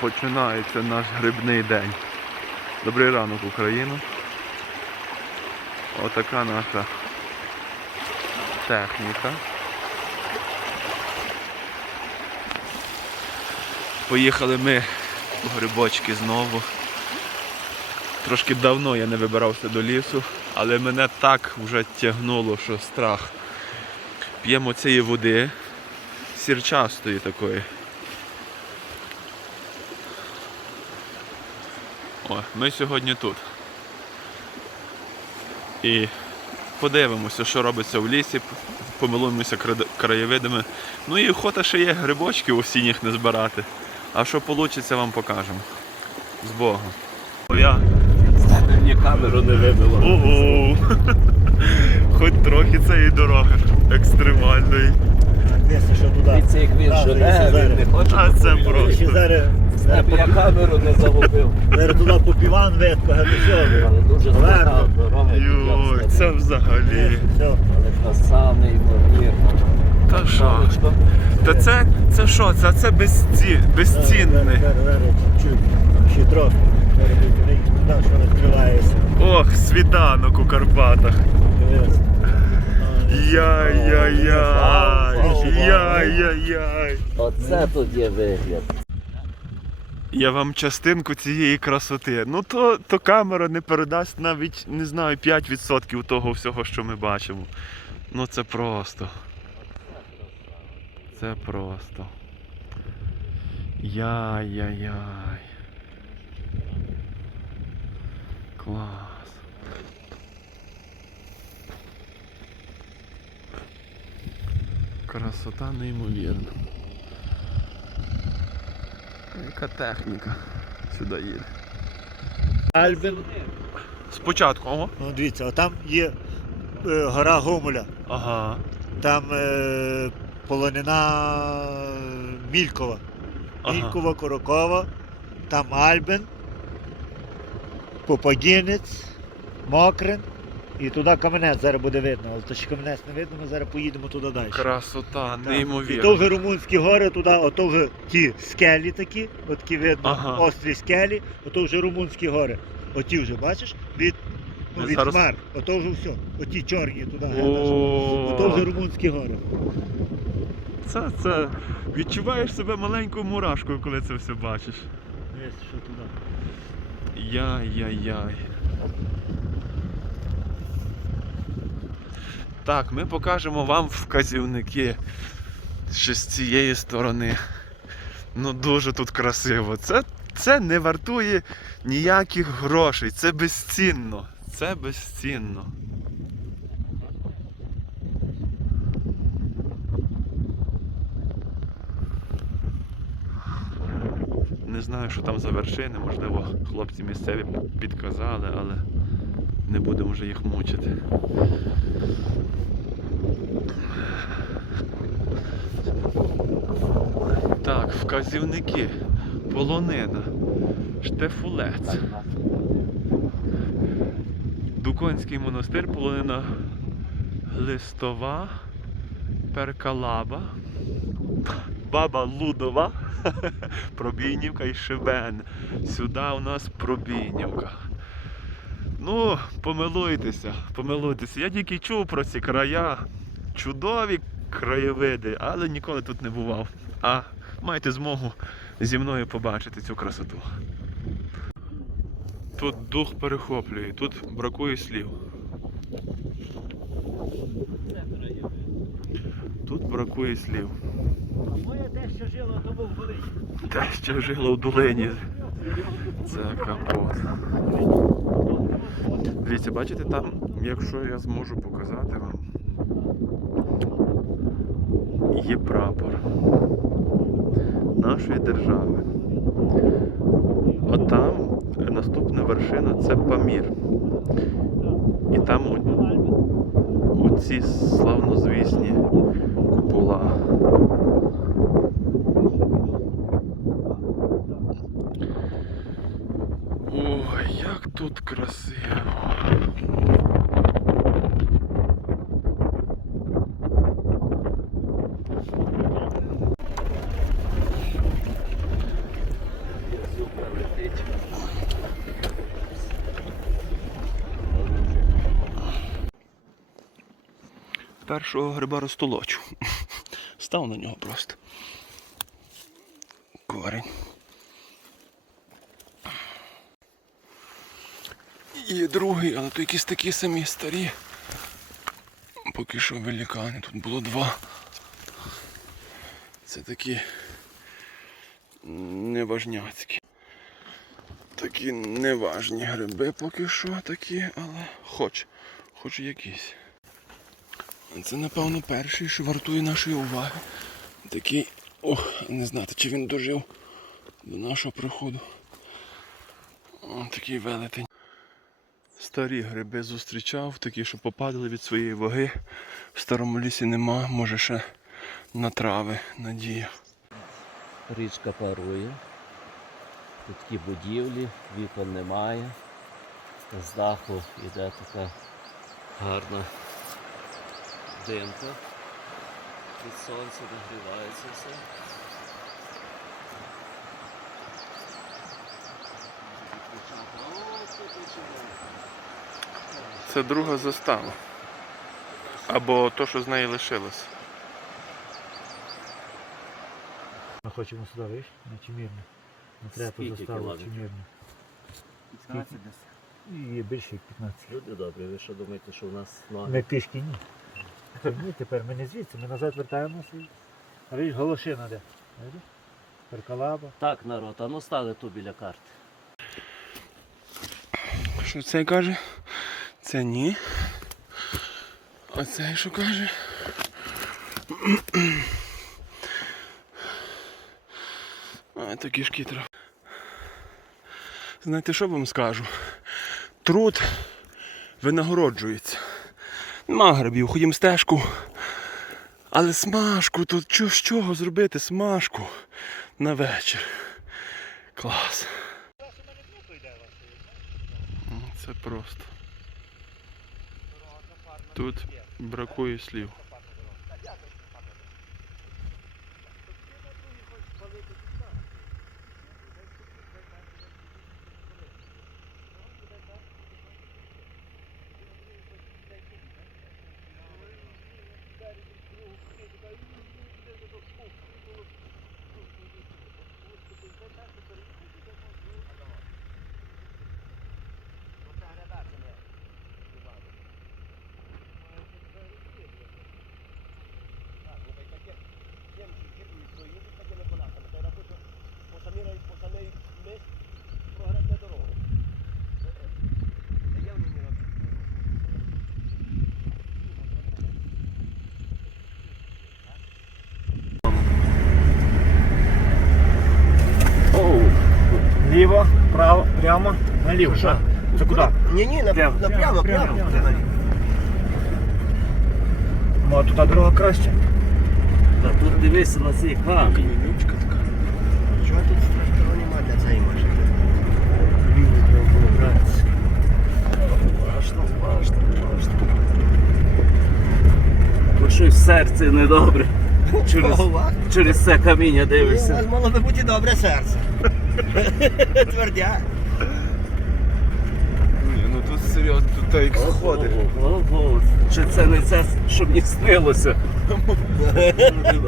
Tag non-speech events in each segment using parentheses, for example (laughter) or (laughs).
починається наш грибний день. Добрий ранок, Україна. Отака наша техніка. Поїхали ми по грибочки знову. Трошки давно я не вибирався до лісу, але мене так вже тягнуло, що страх. П'ємо цієї води, сірчастої такої. Ми сьогодні тут. І подивимося, що робиться в лісі, помилуємося краєвидами. Ну і охота ще є грибочки осінніх не збирати. А що вийде, вам покажемо. З Богом. Я Мені камеру не вибило. Ого! (laughs) Хоч трохи цієї дороги екстремальної. Що туди. Дивіться, як він він не хоче. А це просто. Зараз, Я камеру не загубив. зараз туди по піван витпага до Але дуже Верно. дорога. Йой, це взагалі. Все. Але краса неймовірна. Та що? Та це, це що? Це, це безці, безцінне. Чуть, ще трохи. Буде що відкривається. Ох, світанок у Карпатах. Дивись. Яй-яй-яй. Яй-яй-яй. Оце тут є вигляд. Я вам частинку цієї красоти. Ну то, то камера не передасть навіть, не знаю, 5% того всього, що ми бачимо. Ну це просто. Це просто. Яй-яй-яй. Клас. Красота неймовірна. Яка техніка сюди їде. Альбин. Спочатку, ого. Ну дивіться, а там є е, гора Гомуля. Ага. Там е, полонина Мількова. Ага. Мількова, Корокова, там Альбин, Попагінець, Мокрин. І туди каменець зараз буде видно, але то ще каменець не видно, ми зараз поїдемо туди далі. Красота, Так. І то вже румунські гори, туди, ото вже ті скелі такі, от такі видно, Ага. острі скелі, ото вже румунські гори. Оті вже, бачиш, від, ну, від зараз- хмар, ото вже все, оті чорні туди. Ото вже румунські гори. Це, це відчуваєш себе маленькою мурашкою, коли це все бачиш. Дивись, що туди. Яй-яй-яй. Так, ми покажемо вам вказівники ще з цієї сторони. Ну дуже тут красиво. Це, це не вартує ніяких грошей. Це безцінно. Це безцінно. Не знаю, що там за вершини, можливо, хлопці місцеві підказали, але не будемо вже їх мучити. Так, вказівники. Полонина. Штефулець. Дуконський монастир, полонина Глистова, Перкалаба, Баба Лудова, (laughs) Пробійнівка і Шибен. Сюди у нас Пробійнівка. Ну, помилуйтеся, помилуйтеся. Я тільки чув про ці края. Чудові краєвиди, але ніколи тут не бував. А маєте змогу зі мною побачити цю красоту. Тут дух перехоплює, тут бракує слів. Тут бракує слів. Моє те, що жило, то був Волинь. Те, що жило в долині. Це капот. Дивіться, бачите, там, якщо я зможу показати вам, є прапор нашої держави. От там наступна вершина це Памір. І там у славнозвісні купола. тут красиво. Першого гриба розтолочу. (laughs) Став на нього просто корень. Є другий, але то якісь такі самі старі. Поки що великани. Тут було два. Це такі неважняцькі. Такі неважні гриби поки що такі, але хоч, хоч якісь. Це напевно перший, що вартує нашої уваги. Такий, ох, не знати, чи він дожив до нашого приходу. О, такий велетень. Старі гриби зустрічав, такі, що попадали від своєї ваги. В старому лісі нема, може ще на трави надія. Річка парує. Тут такі будівлі, вікон немає. З даху йде така гарна димка. Від сонця нагрівається все. О, тут нічого. Це друга застава. Або то, що з неї лишилось. Ми хочемо сюди, виш? На Чимірну. Треба Скільки заставу? Чимірну. 15 десь. І є більше як 15. Люди добрі, ви що думаєте, що в нас ноги? Ми пішки ні. Ні, тепер ми не звідси, ми назад вертаємося. і- А видиш, Голошина де. Видиш? Перкалаба. Так, народ, а ну стали тут біля карти. Що це каже? Це ні. А це що каже? А, то кішки трав. Знаєте, що вам скажу? Труд винагороджується. Нема грибів, ходім стежку. Але смажку, тут чо, з чого зробити смажку на вечір. Клас. Це просто. Тут бракує слів. Оу, Ліво, право, прямо, наліво. Що? Це куди? Ні, ні, на- Прямо. напрямо, Прямо. прямо. Ну, а туди дорога краще. та тут дивися на цей камінь. Камінючка така. Чого тут страшного немає для цієї машини? Ліво треба було братися. Важно, важно, важно. Бо щось в серці недобре. (laughs) Через, через це каміння Ні, У дивишся. вас мало би бути добре серце. Твердя. Ні, ну тут серйозно, тут так як. Ого. Чи це не це, що мені снилося?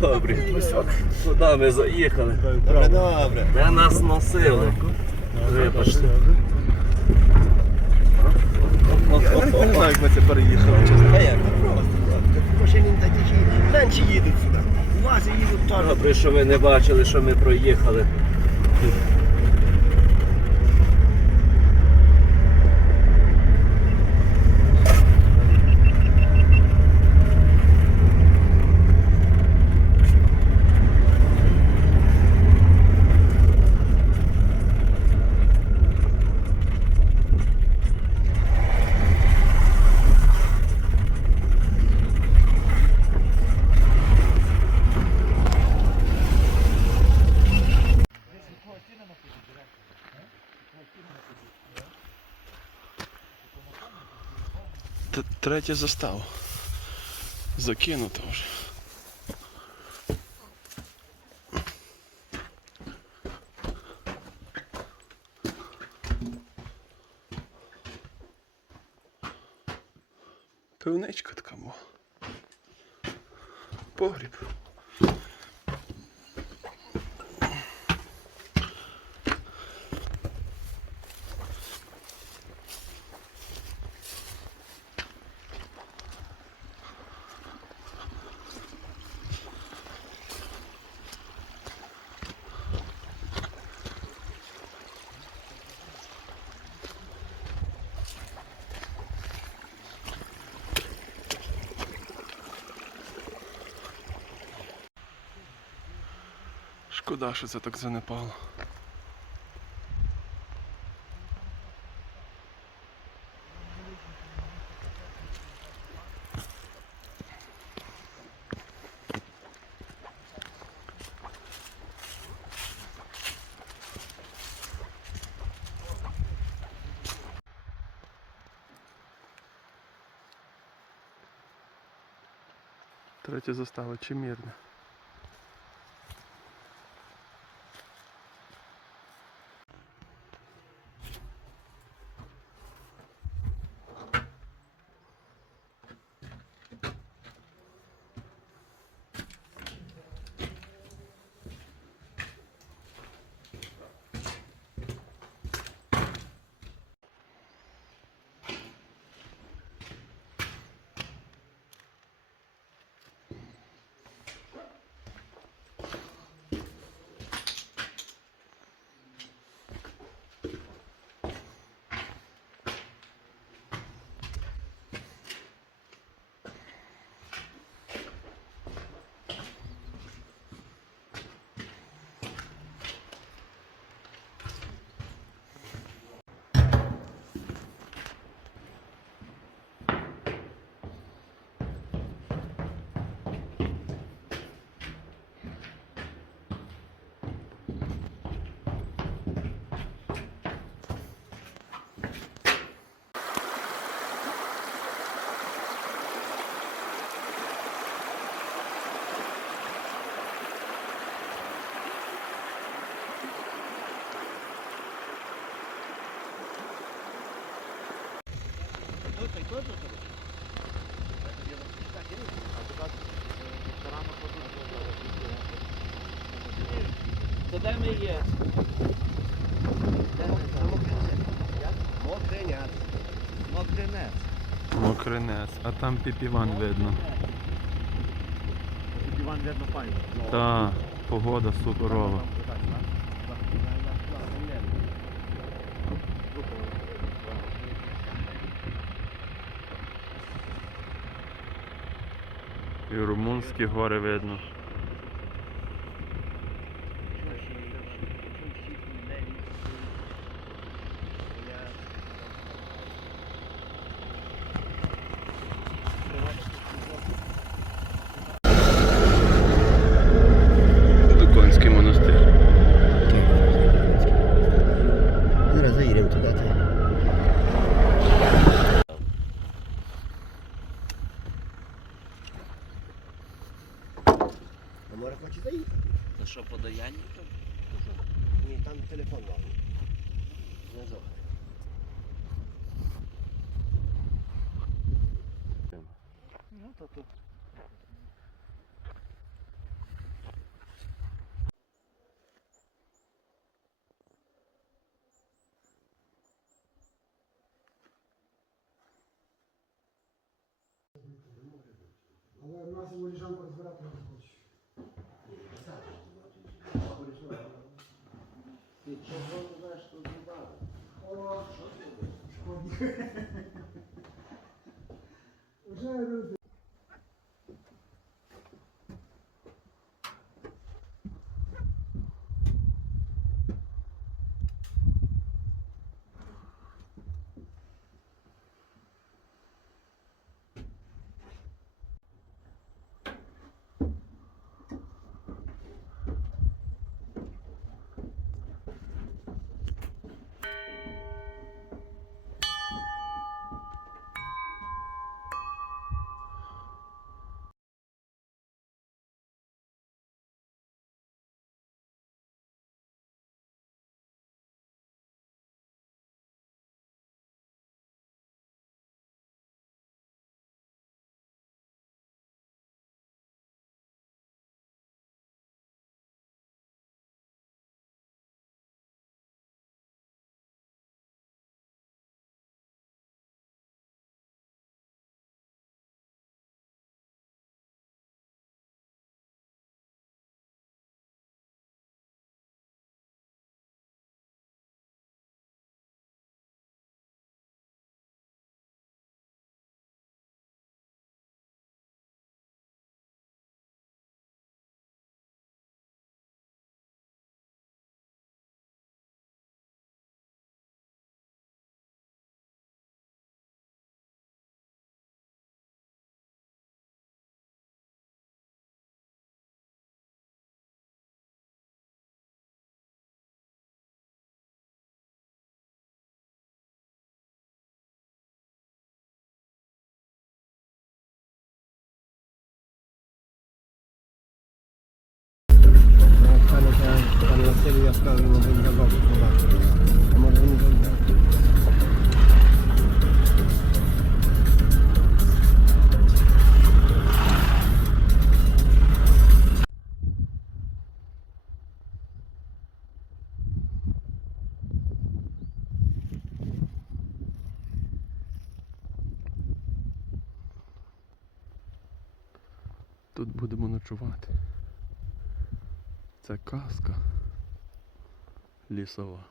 Добрі. Куди ми заїхали? Добре, добре. Де нас носили? Вибачте. Я не знаю, як ми це переїхали, чесно. А як? Просто. Такі машини не такі менші їдуть сюди. У вас їдуть теж. Добре, що ви не бачили, що ми проїхали. Т- Третя застава. Закинута вже. Пивничка така була. погріб. Шкода, що це так занепало. Третя застава Чемірне. Це де ми є? Мокринят. Мокринець. Мокринець, а там піпіван видно. Іван видно файно. Та, погода суперова. І румунські гори видно. Дуконський монастир. Зараз заїдемо туди. А може хоче заїхати? Це що, подаяння? Ні, там телефон вам. Зв'язок. Ну, то тут. Нас його ліжанку розбирати не хоче. Ти чого знаєш тут зібрали? О, (laughs) сказано, він казав, що побачив. А може вони завдяли. Тут будемо ночувати. Це казка лісова.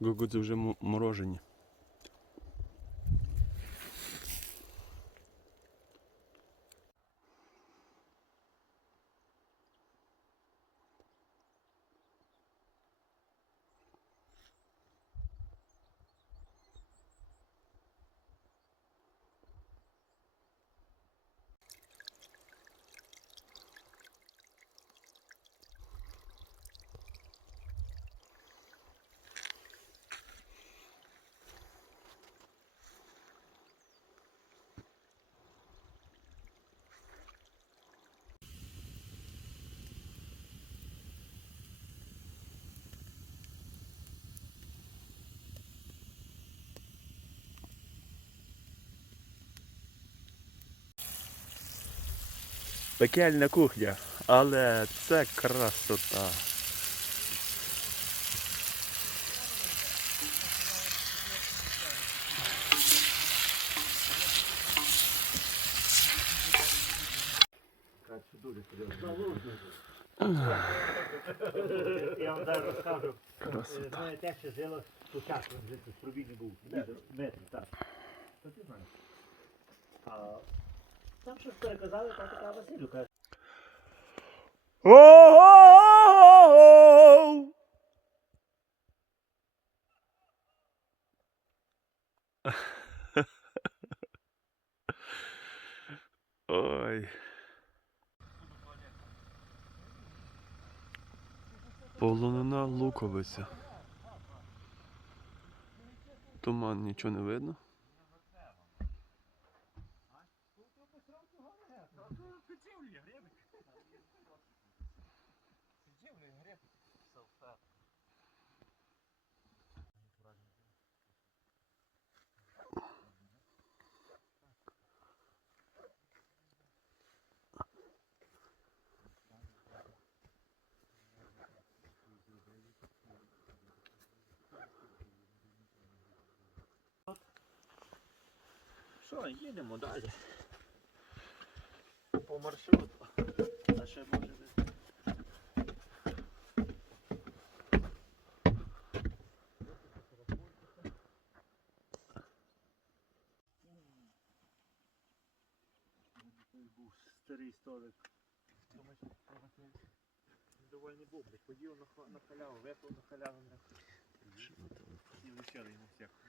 Гугудзи вже морожені. Пекельна кухня, але це красота. Я вам зараз розкажу. Е, Моє те, що жило сучасно, вже тут пробій не був. Метр, так. То ти знаєш. Там щось переказали, та така Василю каже. О-о-о-о! Ой. Полонина луковиця. Туман нічого не видно. Що, їдемо далі. По маршруту. А ще може. Був старий столик. Довольний був, блядь. Поділ на, ха- на халяву, випив на халяву. І лишили йому всяку.